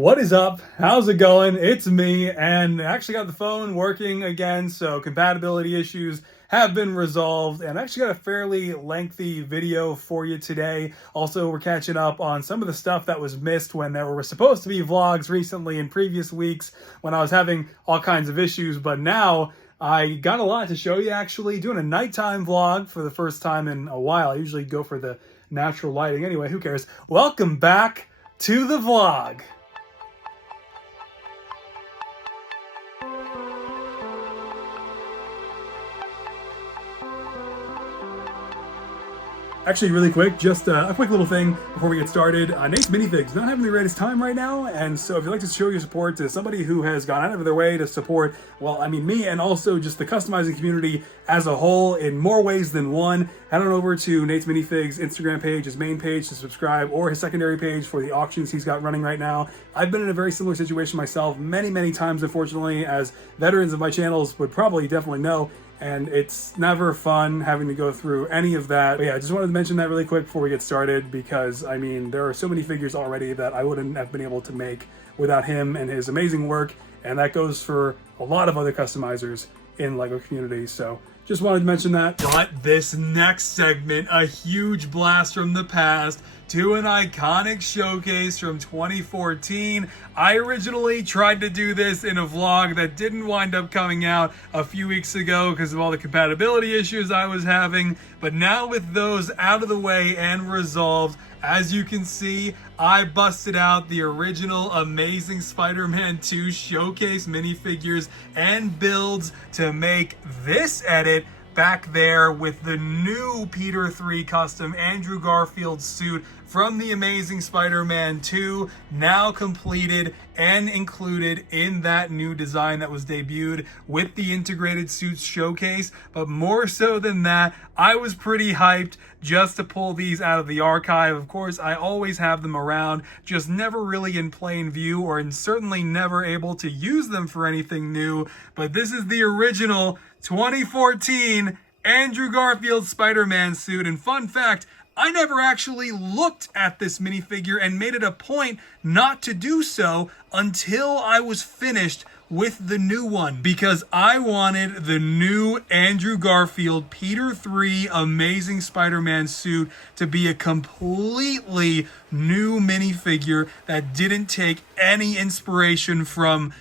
What is up? How's it going? It's me, and I actually got the phone working again, so compatibility issues have been resolved, and I actually got a fairly lengthy video for you today. Also, we're catching up on some of the stuff that was missed when there were supposed to be vlogs recently in previous weeks when I was having all kinds of issues, but now I got a lot to show you actually. Doing a nighttime vlog for the first time in a while. I usually go for the natural lighting. Anyway, who cares? Welcome back to the vlog. Actually, really quick, just a quick little thing before we get started. Nate's Minifigs not having the greatest time right now, and so if you'd like to show your support to somebody who has gone out of their way to support, well, I mean me, and also just the customizing community as a whole in more ways than one, head on over to Nate's Minifigs Instagram page, his main page to subscribe, or his secondary page for the auctions he's got running right now. I've been in a very similar situation myself many times, unfortunately, as veterans of my channels would probably definitely know. And it's never fun having to go through any of that. But yeah, I just wanted to mention that really quick before we get started, because I mean, there are so many figures already that I wouldn't have been able to make without him and his amazing work. And that goes for a lot of other customizers in LEGO community. So just wanted to mention that. But this next segment, a huge blast from the past to an iconic showcase from 2014. I originally tried to do this in a vlog that didn't wind up coming out a few weeks ago because of all the compatibility issues I was having. But now with those out of the way and resolved, as you can see, I busted out the original Amazing Spider-Man 2 showcase minifigures and builds to make this edit back there with the new Peter 3 custom Andrew Garfield suit from the Amazing Spider-Man 2, now completed and included in that new design that was debuted with the integrated suits showcase. But more so than that, I was pretty hyped just to pull these out of the archive. Of course, I always have them around, just never really in plain view, or certainly never able to use them for anything new. But this is the original 2014 Andrew Garfield Spider-Man suit. And fun fact, I never actually looked at this minifigure and made it a point not to do so until I was finished with the new one, because I wanted the new Andrew Garfield Peter 3 Amazing Spider-Man suit to be a completely new minifigure that didn't take any inspiration from,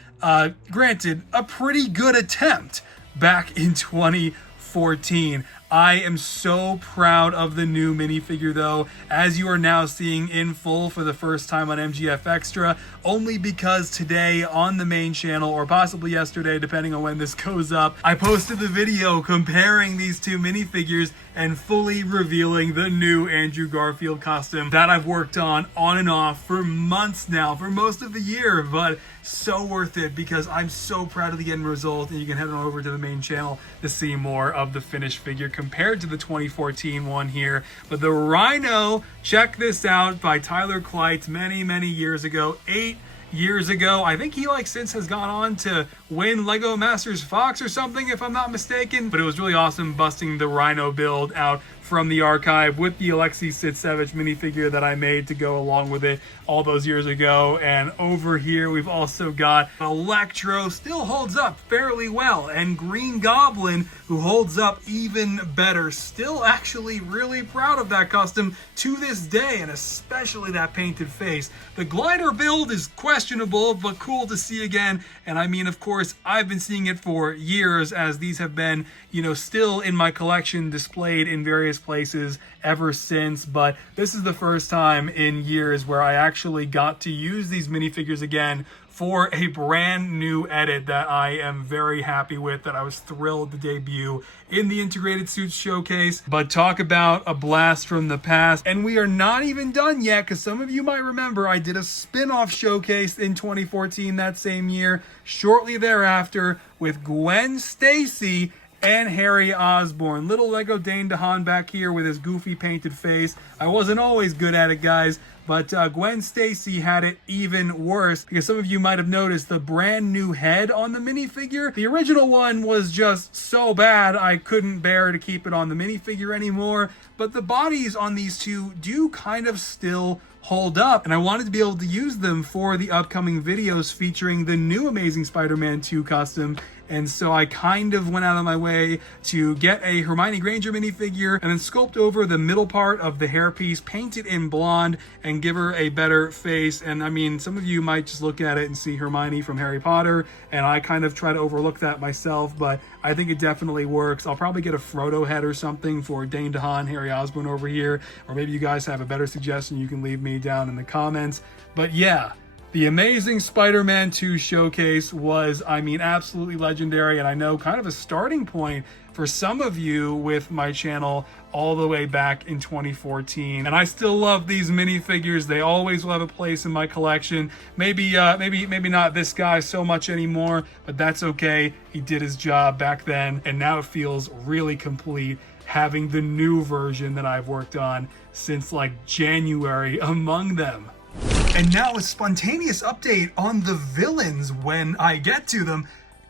granted, a pretty good attempt back in 2014. I am so proud of the new minifigure though, as you are now seeing in full for the first time on MGF Extra, only because today on the main channel, or possibly yesterday depending on when this goes up, I posted the video comparing these two minifigures and fully revealing the new Andrew Garfield costume that I've worked on and off for months now, for most of the year, but so worth it because I'm so proud of the end result. And you can head on over to the main channel to see more of the finished figure compared to the 2014 one here. But the Rhino, check this out, by Tyler Kleitz many years ago, 8 years ago. I think he since has gone on to win Lego Masters Fox or something, if I'm not mistaken. But it was really awesome busting the Rhino build out from the archive with the Alexei Sitsevich minifigure that I made to go along with it all those years ago. And over here we've also got Electro, still holds up fairly well, and Green Goblin, who holds up even better. Still actually really proud of that custom to this day, and especially that painted face. The glider build is questionable, but cool to see again. And I mean, of course, I've been seeing it for years, as these have been, still in my collection, displayed in various places ever since. But this is the first time in years where I actually got to use these minifigures again for a brand new edit that I am very happy with, that I was thrilled to debut in the integrated suits showcase. But talk about a blast from the past, and we are not even done yet, because some of you might remember I did a spin-off showcase in 2014 that same year, shortly thereafter, with Gwen Stacy and Harry Osborn. Little Lego Dane DeHaan back here with his goofy painted face. I wasn't always good at it, guys, but Gwen Stacy had it even worse, because some of you might have noticed the brand new head on the minifigure. The original one was just so bad I couldn't bear to keep it on the minifigure anymore, but the bodies on these two do kind of still hold up, and I wanted to be able to use them for the upcoming videos featuring the new Amazing Spider-Man 2 custom. And so I kind of went out of my way to get a Hermione Granger minifigure and then sculpt over the middle part of the hairpiece, paint it in blonde, and give her a better face. And I mean, some of you might just look at it and see Hermione from Harry Potter, and I kind of try to overlook that myself, but I think it definitely works. I'll probably get a Frodo head or something for Dane DeHaan, Harry Osborn over here, or maybe you guys have a better suggestion you can leave me down in the comments. But yeah, the Amazing Spider-Man 2 showcase was, I mean, absolutely legendary, and I know kind of a starting point for some of you with my channel all the way back in 2014. And I still love these minifigures. They always will have a place in my collection. Maybe not this guy so much anymore, but that's okay. He did his job back then, and now it feels really complete having the new version that I've worked on since like January among them. And now a spontaneous update on the villains when I get to them.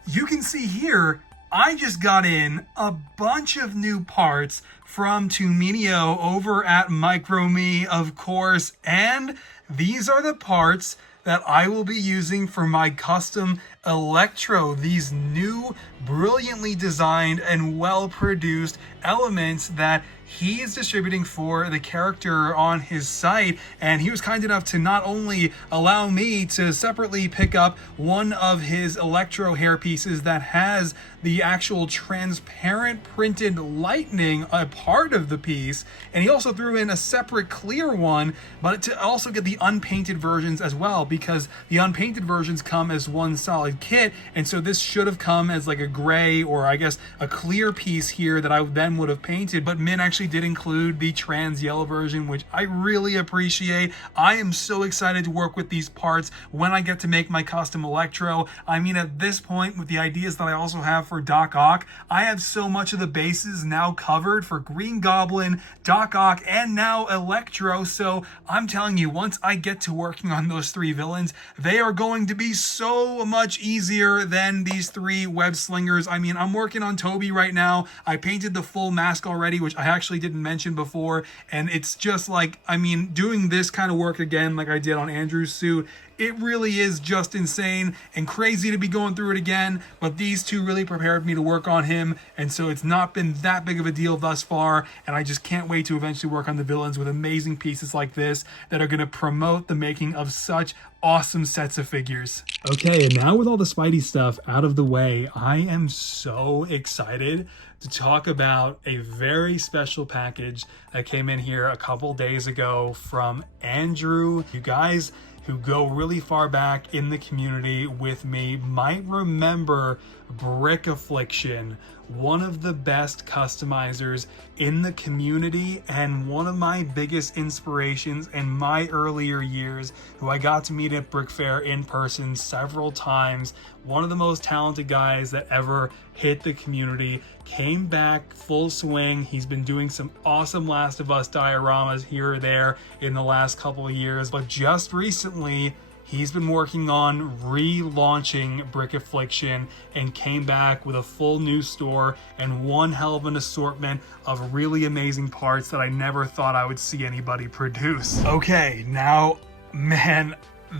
You can see here, I just got in a bunch of new parts from Tuminio over at MicroMe, of course, and these are the parts that I will be using for my custom Electro, these new, brilliantly designed and well-produced elements that he is distributing for the character on his site. And he was kind enough to not only allow me to separately pick up one of his Electro hair pieces that has the actual transparent printed lightning a part of the piece, and he also threw in a separate clear one, but to also get the unpainted versions as well, because the unpainted versions come as one solid kit, and so this should have come as like a gray or I guess a clear piece here that I then would have painted, but Min actually did include the trans yellow version, which I really appreciate. I am so excited to work with these parts when I get to make my custom Electro. I mean, at this point, with the ideas that I also have for Doc Ock, I have so much of the bases now covered for Green Goblin, Doc Ock, and now Electro. So I'm telling you, once I get to working on those three villains, they are going to be so much easier than these three web slingers. I mean, I'm working on Toby right now. I painted the full mask already, which I actually didn't mention before, and it's just like, I mean, doing this kind of work again like I did on Andrew's suit, it really is just insane and crazy to be going through it again, but these two really prepared me to work on him, and so it's not been that big of a deal thus far, and I just can't wait to eventually work on the villains with amazing pieces like this that are going to promote the making of such awesome sets of figures. Okay, and now with all the Spidey stuff out of the way, I am so excited to talk about a very special package that came in here a couple days ago from Andrew. You guys who go really far back in the community with me might remember Brick Affliction, one of the best customizers in the community and one of my biggest inspirations in my earlier years, who I got to meet at Brick Fair in person several times. One of the most talented guys that ever hit the community, came back full swing. He's been doing some awesome Last of Us dioramas here or there in the last couple of years, but just recently he's been working on relaunching Brick Affliction and came back with a full new store and one hell of an assortment of really amazing parts that I never thought I would see anybody produce. Okay, now, man,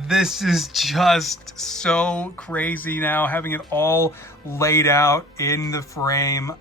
this is just so crazy now, having it all laid out in the frame.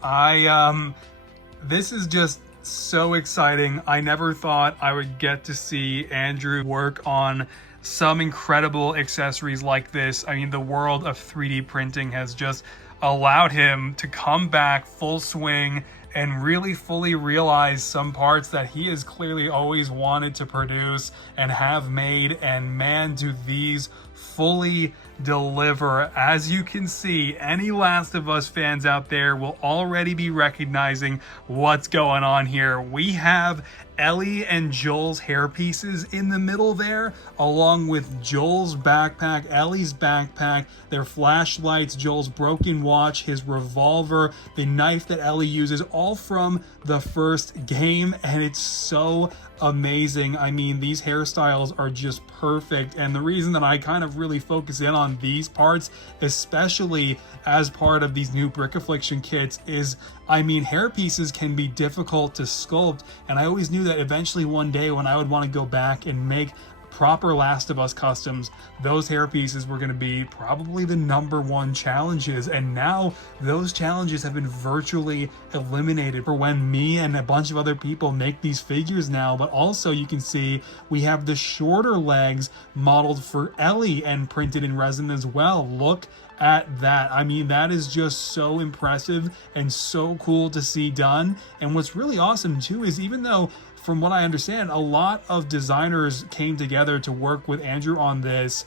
This is just so exciting. I never thought I would get to see Andrew work on some incredible accessories like this. I mean, the world of 3D printing has just allowed him to come back full swing and really fully realize some parts that he has clearly always wanted to produce and have made, and man, do these fully deliver. As you can see, any Last of Us fans out there will already be recognizing what's going on here. We have Ellie and Joel's hair pieces in the middle there, along with Joel's backpack, Ellie's backpack, their flashlights, Joel's broken watch, his revolver, the knife that Ellie uses, all from the first game, and it's so amazing. I mean, these hairstyles are just perfect, and the reason that I kind of of really focus in on these parts, especially as part of these new Brick Affliction kits, is, I mean, hair pieces can be difficult to sculpt, and I always knew that eventually one day when I would want to go back and make proper Last of Us customs, those hair pieces were going to be probably the #1 challenges, and now those challenges have been virtually eliminated for when me and a bunch of other people make these figures now. But also you can see we have the shorter legs modeled for Ellie and printed in resin as well. Look at that. I mean, that is just so impressive and so cool to see done. And what's really awesome too is, even though from what I understand, a lot of designers came together to work with Andrew on this,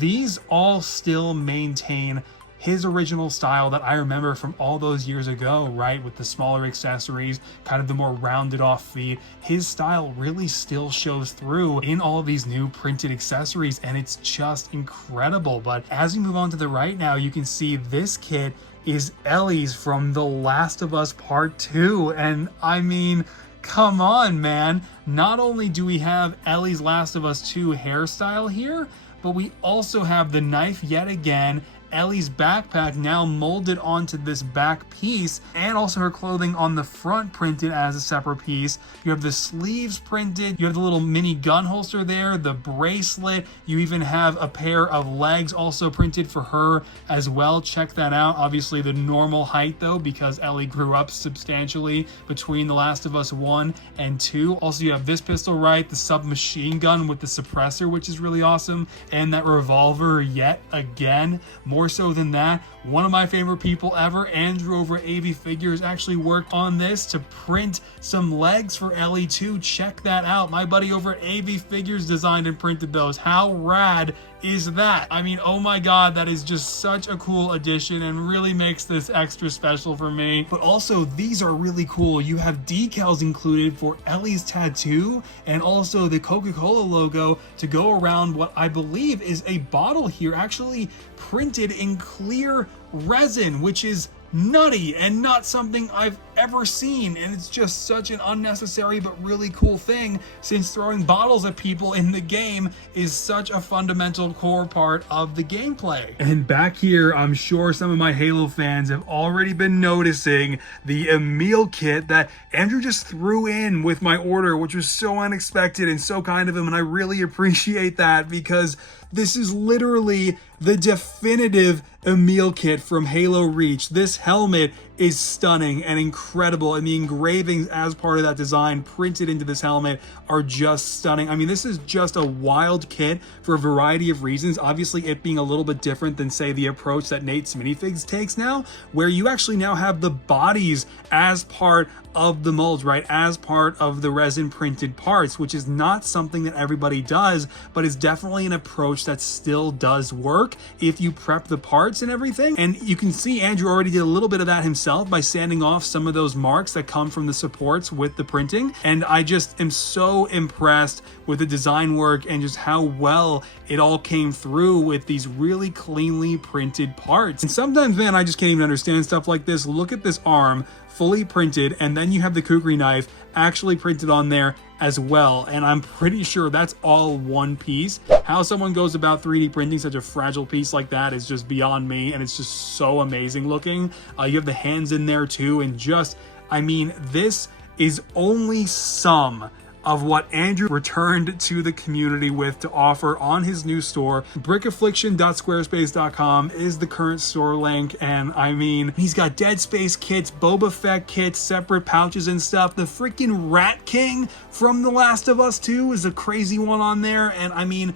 these all still maintain his original style that I remember from all those years ago, right? With the smaller accessories, kind of the more rounded off feet. His style really still shows through in all of these new printed accessories, and it's just incredible. But as we move on to the right now, you can see this kit is Ellie's from The Last of Us Part 2. And I mean, come on, man. Not only do we have Ellie's Last of Us 2 hairstyle here, but we also have the knife yet again, Ellie's backpack now molded onto this back piece, and also her clothing on the front printed as a separate piece. You have the sleeves printed, you have the little mini gun holster there, the bracelet, you even have a pair of legs also printed for her as well. Check that out. Obviously the normal height though, because Ellie grew up substantially between The Last of Us 1 and 2. Also you have this pistol, right, the submachine gun with the suppressor, which is really awesome, and that revolver yet again. More so than that, one of my favorite people ever, Andrew over at AV Figures, actually worked on this to print some legs for Ellie too. Check that out. My buddy over at AV Figures designed and printed those. How rad is that? I mean, oh my god, that is just such a cool addition and really makes this extra special for me. But also, these are really cool. You have decals included for Ellie's tattoo, and also the Coca-Cola logo to go around what I believe is a bottle here, actually printed in clear resin, which is nutty and not something I've ever seen, and it's just such an unnecessary but really cool thing, since throwing bottles at people in the game is such a fundamental core part of the gameplay. And back here, I'm sure some of my Halo fans have already been noticing the Emil kit that Andrew just threw in with my order, which was so unexpected and so kind of him, and I really appreciate that, because this is literally the definitive Emil kit from Halo Reach. This helmet is stunning and incredible, and the engravings as part of that design printed into this helmet are just stunning. I mean, this is just a wild kit for a variety of reasons. Obviously, it being a little bit different than, say, the approach that Nate's Minifigs takes now, where you actually now have the bodies as part of the molds, right, as part of the resin printed parts, which is not something that everybody does, but is definitely an approach that still does work if you prep the parts and everything. And you can see Andrew already did a little bit of that himself by sanding off some of those marks that come from the supports with the printing, and I just am so impressed with the design work and just how well it all came through with these really cleanly printed parts. And sometimes, man, I just can't even understand stuff like this. Look at this arm fully printed, and then you have the kukri knife actually printed on there as well, and I'm pretty sure that's all one piece. How someone goes about 3D printing such a fragile piece like that is just beyond me, and it's just so amazing looking. You have the hands in there too, and just, I mean, this is only some of what Andrew returned to the community with to offer on his new store. Brickaffliction.squarespace.com is the current store link, and I mean, he's got Dead Space kits, Boba Fett kits, separate pouches and stuff. The freaking Rat King from The Last of Us 2 is a crazy one on there, and I mean,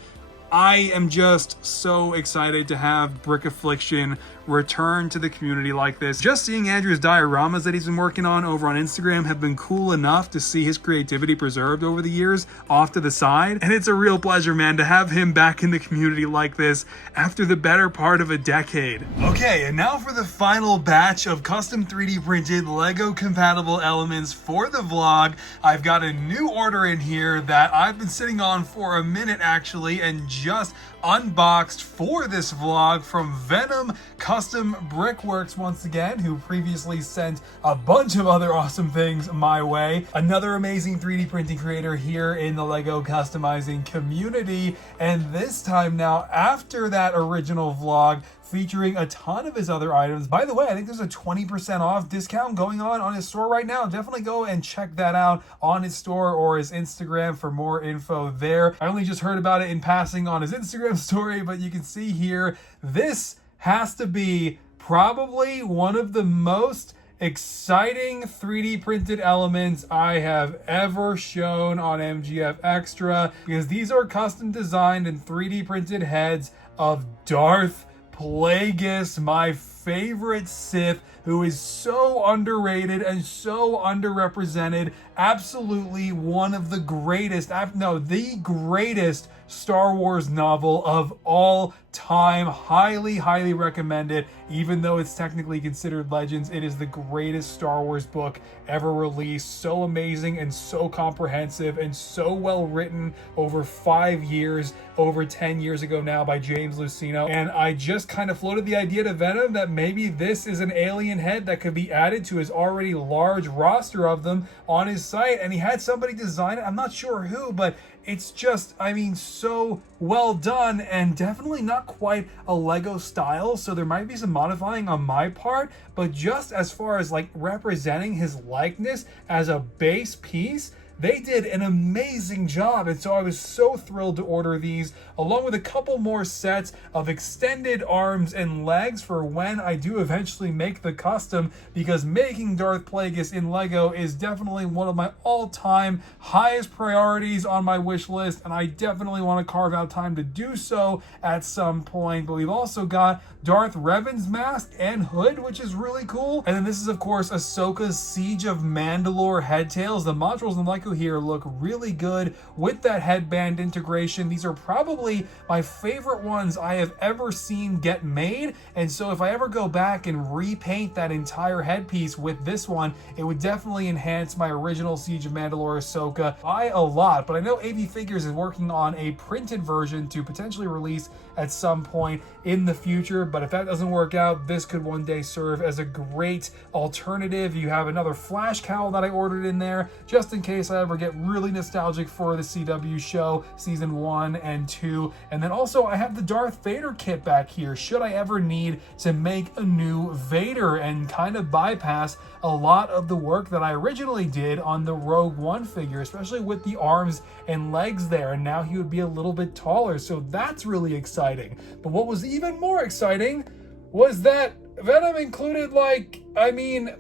I am just so excited to have Brick Affliction return to the community like this. Just seeing Andrew's dioramas that he's been working on over on Instagram have been cool enough to see his creativity preserved over the years off to the side. And it's a real pleasure, man, to have him back in the community like this after the better part of a decade. Okay, and now for the final batch of custom 3D printed Lego compatible elements for the vlog. I've got a new order in here that I've been sitting on for a minute actually, and just unboxed for this vlog from Venom Custom Brickworks once again, who previously sent a bunch of other awesome things my way. Another amazing 3D printing creator here in the Lego customizing community, and this time now after that original vlog featuring a ton of his other items. By the way, I think there's a 20% off discount going on his store right now. Definitely go and check that out on his store or his Instagram for more info there. I only just heard about it in passing on his Instagram story, but you can see here, this has to be probably one of the most exciting 3D printed elements I have ever shown on MGF Extra, because these are custom designed and 3D printed heads of Darth Plagueis, my favorite Sith, who is so underrated and so underrepresented. Absolutely one of the greatest, the greatest Star Wars novel of all time. Highly recommended. Even though it's technically considered Legends, it is the greatest Star Wars book ever released. So amazing and so comprehensive and so well written over 5 years, over 10 years ago now, by James Luceno. And I just kind of floated the idea to Venom that maybe this is an alien head that could be added to his already large roster of them on his site, and he had somebody design it. I'm not sure who, but it's just, I mean, so well done, and definitely not quite a Lego style, so there might be some modifying on my part, but just as far as like representing his likeness as a base piece, they did an amazing job. And so I was so thrilled to order these, along with a couple more sets of extended arms and legs for when I do eventually make the custom, because making Darth Plagueis in Lego is definitely one of my all-time highest priorities on my wish list, and I definitely want to carve out time to do so at some point. But we've also got Darth Revan's mask and hood, which is really cool. And then this is, of course, Ahsoka's Siege of Mandalore headtails. The modules in Lego here look really good with that headband integration. These are probably my favorite ones I have ever seen get made, and so if I ever go back and repaint that entire headpiece with this one, it would definitely enhance my original Siege of Mandalore Ahsoka by a lot. But I know AV Figures is working on a printed version to potentially release at some point in the future, but if that doesn't work out, this could one day serve as a great alternative. You have another flash cowl that I ordered in there just in case I ever get really nostalgic for the CW show season 1 and 2. And then also I have the Darth Vader kit back here should I ever need to make a new Vader and kind of bypass a lot of the work that I originally did on the Rogue One figure, especially with the arms and legs there, and now he would be a little bit taller, so that's really exciting. But what was even more exciting was that Venom included,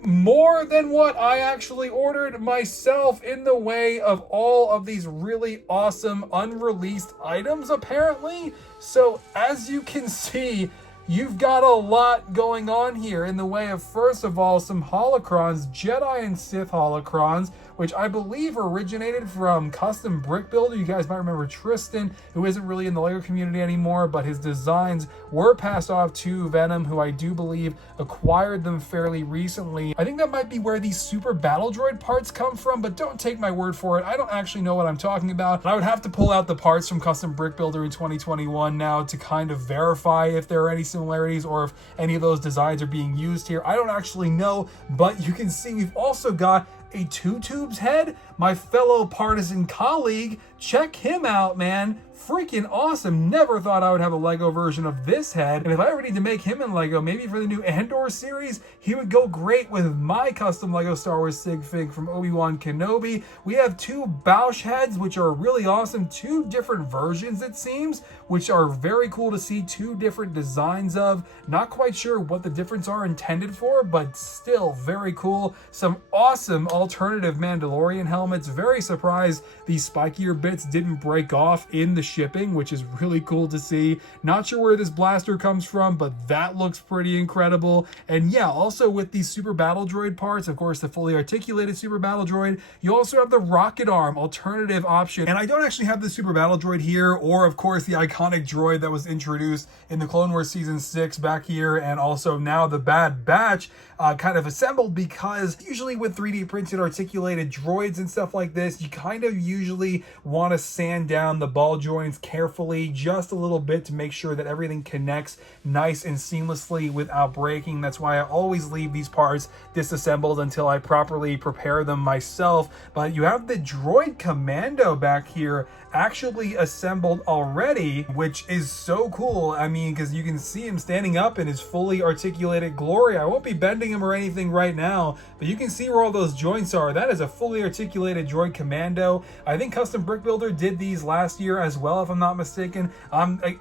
more than what I actually ordered myself in the way of all of these really awesome unreleased items, apparently. So as you can see, you've got a lot going on here in the way of, first of all, some holocrons, Jedi and Sith holocrons, which I believe originated from Custom Brick Builder. You guys might remember Tristan, who isn't really in the Lego community anymore, but his designs were passed off to Venom, who I do believe acquired them fairly recently. I think that might be where these Super Battle Droid parts come from, but don't take my word for it. I don't actually know what I'm talking about. I would have to pull out the parts from Custom Brick Builder in 2021 now to kind of verify if there are any similarities or if any of those designs are being used here. I don't actually know, but you can see we've also got a Two Tubes head, my fellow partisan colleague. Check him out, man. Freaking awesome. Never thought I would have a Lego version of this head. And if I ever need to make him in Lego, maybe for the new Andor series, he would go great with my custom Lego Star Wars Sig Fig from Obi-Wan Kenobi. We have two Bausch heads, which are really awesome. Two different versions, it seems, which are very cool to see. Two different designs of. Not quite sure what the difference are intended for, but still very cool. Some awesome alternative Mandalorian helmets. Very surprised these spikier bits didn't break off in the shipping, which is really cool to see. Not sure where this blaster comes from, but that looks pretty incredible. And yeah, also with these Super Battle Droid parts, of course, the fully articulated Super Battle Droid, you also have the rocket arm alternative option. And I don't actually have the Super Battle Droid here, or of course the iconic droid that was introduced in the Clone Wars Season 6 back here, and also now the Bad Batch kind of assembled, because usually with 3D printed articulated droids and stuff like this, you kind of usually want want to sand down the ball joints carefully, just a little bit, to make sure that everything connects nice and seamlessly without breaking. That's why I always leave these parts disassembled until I properly prepare them myself. But you have the droid commando back here actually assembled already, which is so cool. I mean, because you can see him standing up in his fully articulated glory. I won't be bending him or anything right now, but you can see where all those joints are. That is a fully articulated droid commando. I think Custom Brick Builder did these last year as well, if I'm not mistaken.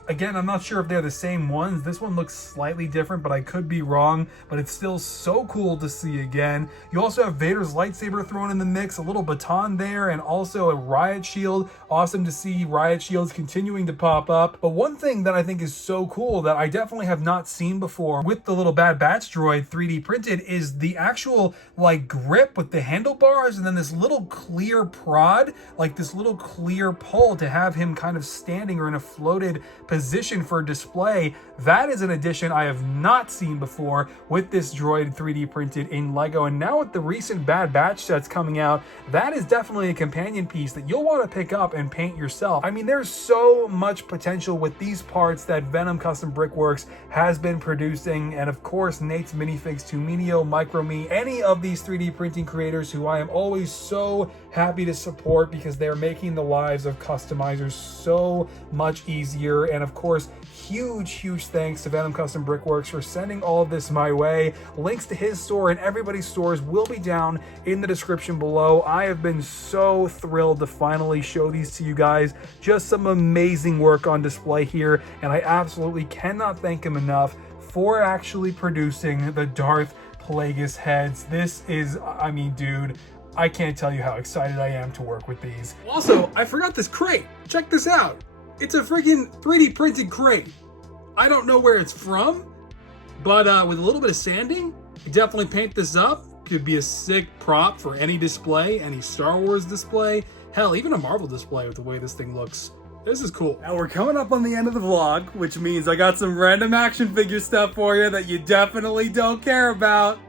Again, I'm not sure if they're the same ones. This one looks slightly different, but I could be wrong. But it's still so cool to see again. You also have Vader's lightsaber thrown in the mix, a little baton there, and also a riot shield. Awesome to see riot shields continuing to pop up. But one thing that I think is so cool that I definitely have not seen before with the little Bad Batch droid 3D printed is the actual like grip with the handlebars, and then this little clear prod, like this little clear pull to have him kind of standing or in a floated position for display. That is an addition I have not seen before with this droid 3D printed in Lego. And now with the recent Bad Batch sets coming out, that is definitely a companion piece that you'll want to pick up and paint yourself. I mean, there's so much potential with these parts that Venom Custom Brickworks has been producing. And of course, Nate's Minifigs, Tuminio, Microme, any of these 3D printing creators who I am always so happy to support, because they're making the lives of customizers so much easier. And of course, huge thanks to Venom Custom Brickworks for sending all of this my way. Links to his store and everybody's stores will be down in the description below. I have been so thrilled to finally show these to you guys. Just some amazing work on display here, and I absolutely cannot thank him enough for actually producing the Darth Plagueis heads. This is, I mean, dude, I can't tell you how excited I am to work with these. Also, I forgot this crate. Check this out. It's a freaking 3D printed crate. I don't know where it's from, but with a little bit of sanding, you definitely paint this up. Could be a sick prop for any display, any Star Wars display. Hell, even a Marvel display with the way this thing looks. This is cool. Now we're coming up on the end of the vlog, which means I got some random action figure stuff for you that you definitely don't care about.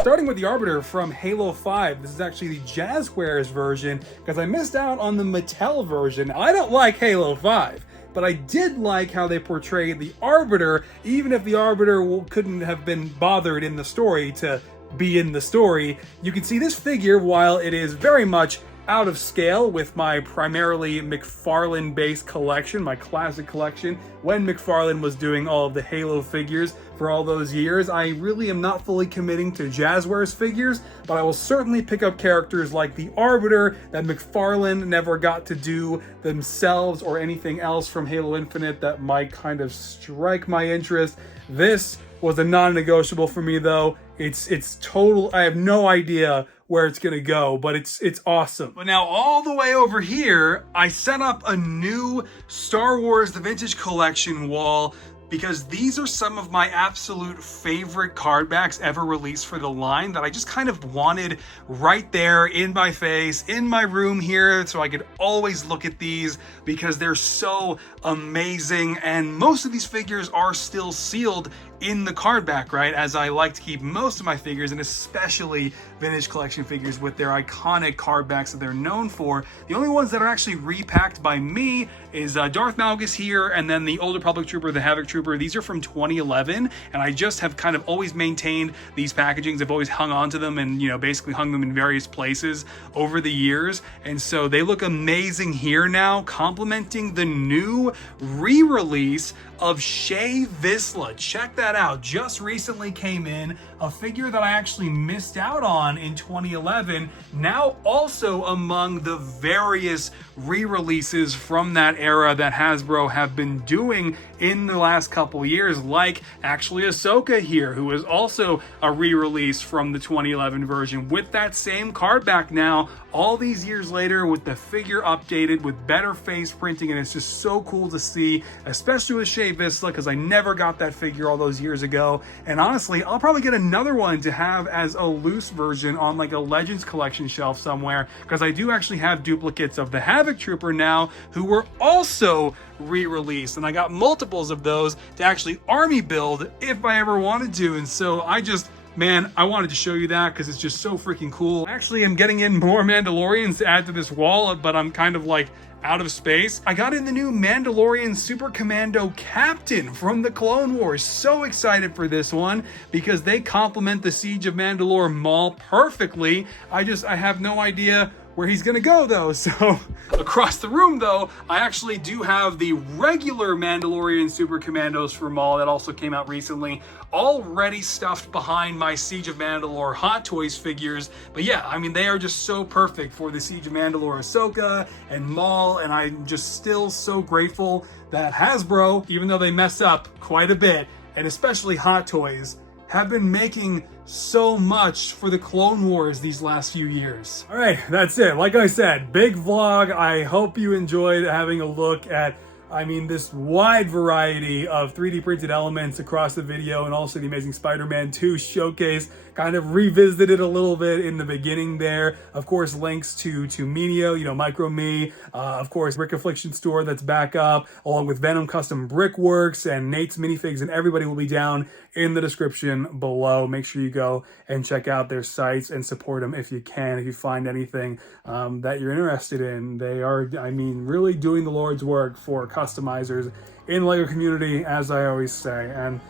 Starting with the Arbiter from Halo 5. This is actually the Jazzwares version, because I missed out on the Mattel version. I don't like Halo 5, but I did like how they portrayed the Arbiter, even if the Arbiter couldn't have been bothered in the story to be in the story. You can see this figure, while it is very much out of scale with my primarily McFarlane-based collection, my classic collection, when McFarlane was doing all of the Halo figures for all those years. I really am not fully committing to Jazzwares figures, but I will certainly pick up characters like the Arbiter that McFarlane never got to do themselves, or anything else from Halo Infinite that might kind of strike my interest. This was a non-negotiable for me though. It's total, I have no idea where it's gonna go, but it's awesome. But now all the way over here, I set up a new Star Wars The Vintage Collection wall, because these are some of my absolute favorite card backs ever released for the line that I just kind of wanted right there in my face, in my room here, so I could always look at these, because they're so amazing. And most of these figures are still sealed in the card back, right? As I like to keep most of my figures, and especially vintage collection figures with their iconic card backs that they're known for. The only ones that are actually repacked by me is Darth Malgus here, and then the Old Republic Trooper, the Havoc Trooper. These are from 2011, and I just have kind of always maintained these packagings. I've always hung on to them, and basically hung them in various places over the years, and so they look amazing here now, complementing the new re-release of Shea Vizsla. Check that out. Just recently came in, a figure that I actually missed out on in 2011, now also among the various re-releases from that era that Hasbro have been doing in the last couple years, like actually Ahsoka here, who is also a re-release from the 2011 version with that same card back now, all these years later, with the figure updated with better face printing, and it's just so cool to see, especially with Shea Vizsla, because I never got that figure all those years ago. And honestly, I'll probably get another one to have as a loose version on like a Legends collection shelf somewhere, because I do actually have duplicates of the Havoc Trooper now, who were also re-released, and I got multiples of those to actually army build if I ever wanted to. And so I just man, I wanted to show you that because it's just so freaking cool. Actually, I'm getting in more Mandalorians to add to this wall, but I'm kind of like out of space. I got in the new Mandalorian Super Commando Captain from the Clone Wars. So excited for this one because they complement the Siege of Mandalore Maul perfectly. I have no idea where he's gonna go though. So across the room though, I actually do have the regular Mandalorian Super Commandos for Maul that also came out recently, already stuffed behind my Siege of Mandalore Hot Toys figures. But yeah, I mean, they are just so perfect for the Siege of Mandalore Ahsoka and Maul, and I'm just still so grateful that Hasbro, even though they mess up quite a bit, and especially Hot Toys, have been making so much for the Clone Wars these last few years. All right, that's it. Like I said, big vlog. I hope you enjoyed having a look at, I mean, this wide variety of 3D printed elements across the video, and also the Amazing Spider-Man 2 showcase. Kind of revisited it a little bit in the beginning there. Of course, links to Minio, you know, Micro Me, of course, Brick Affliction store that's back up, along with Venom Custom Brickworks and Nate's Minifigs, and everybody will be down in the description below. Make sure you go and check out their sites and support them if you can, if you find anything that you're interested in. They are, I mean, really doing the Lord's work for customizers in the LEGO community, as I always say. And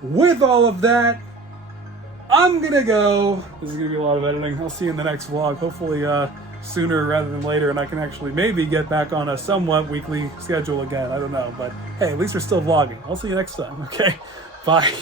with all of that, I'm gonna go. This is gonna be a lot of editing. I'll see you in the next vlog, hopefully sooner rather than later, and I can actually maybe get back on a somewhat weekly schedule again. I don't know, but hey, at least we're still vlogging. I'll see you next time, okay? Bye.